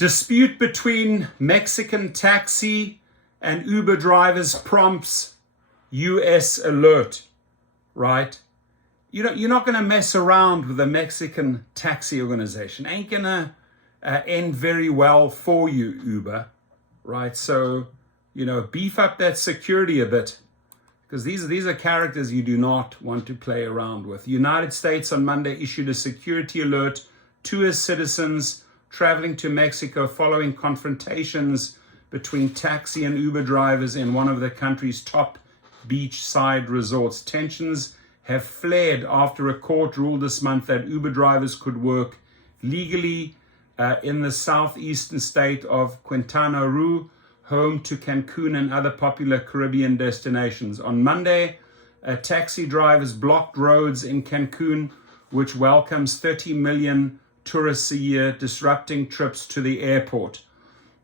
Dispute between Mexican taxi and Uber drivers prompts US alert, right? You're not going to mess around with the Mexican taxi organization. Ain't going to end very well for you, Uber, right? So, beef up that security a bit, because these are characters you do not want to play around with. The United States on Monday issued a security alert to its citizens traveling to Mexico following confrontations between taxi and Uber drivers in one of the country's top beachside resorts. Tensions have flared after a court ruled this month that Uber drivers could work legally in the southeastern state of Quintana Roo, home to Cancun and other popular Caribbean destinations. On Monday, taxi drivers blocked roads in Cancun, which welcomes 30 million tourists a year, disrupting trips to the airport.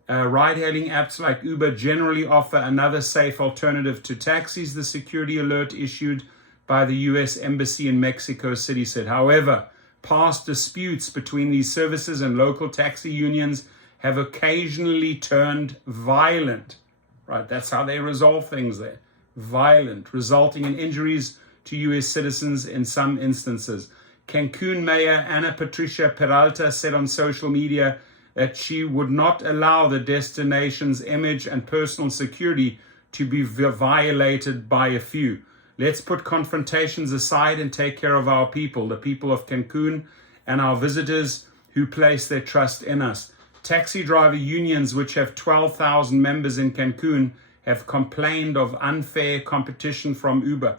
Ride-hailing apps like Uber generally offer another safe alternative to taxis, the security alert issued by the U.S. Embassy in Mexico City said. However, past disputes between these services and local taxi unions have occasionally turned violent. Right, that's how they resolve things there. Violent, resulting in injuries to U.S. citizens in some instances. Cancun Mayor Ana Patricia Peralta said on social media that she would not allow the destination's image and personal security to be violated by a few. Let's put confrontations aside and take care of our people, the people of Cancun and our visitors who place their trust in us. Taxi driver unions, which have 12,000 members in Cancun, have complained of unfair competition from Uber.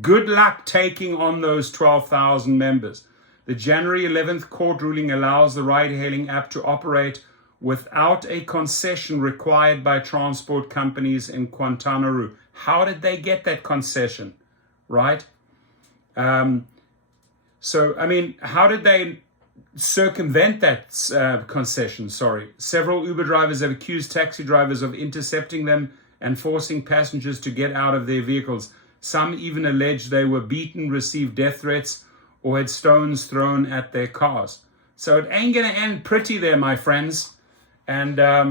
Good luck taking on those 12,000 members. The January 11th court ruling allows the ride-hailing app to operate without a concession required by transport companies in Quintana Roo. How did they get that concession, right? How did they circumvent that concession? Several Uber drivers have accused taxi drivers of intercepting them and forcing passengers to get out of their vehicles. Some even alleged they were beaten, received death threats, or had stones thrown at their cars. So it ain't going to end pretty there, my friends. And, I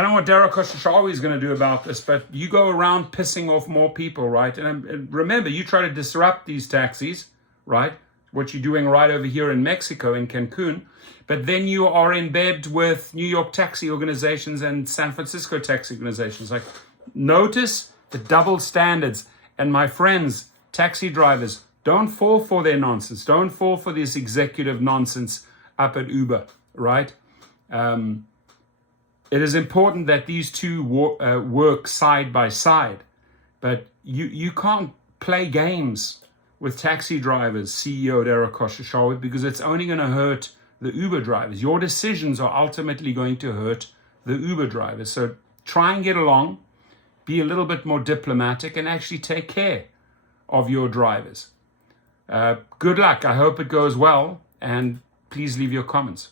don't know what Daryl Khosrowshahi is going to do about this, but you go around pissing off more people, right? And remember, you try to disrupt these taxis, right? What you're doing right over here in Mexico, in Cancun. But then you are in bed with New York taxi organizations and San Francisco taxi organizations. Like, notice the double standards. And my friends, taxi drivers, don't fall for their nonsense. Don't fall for this executive nonsense up at Uber, right? It is important that these two work side by side, but you can't play games with taxi drivers, CEO Daryl Khosrowshahi, because it's only going to hurt the Uber drivers. Your decisions are ultimately going to hurt the Uber drivers. So try and get along, be a little bit more diplomatic, and actually take care of your drivers. Good luck. I hope it goes well, and please leave your comments.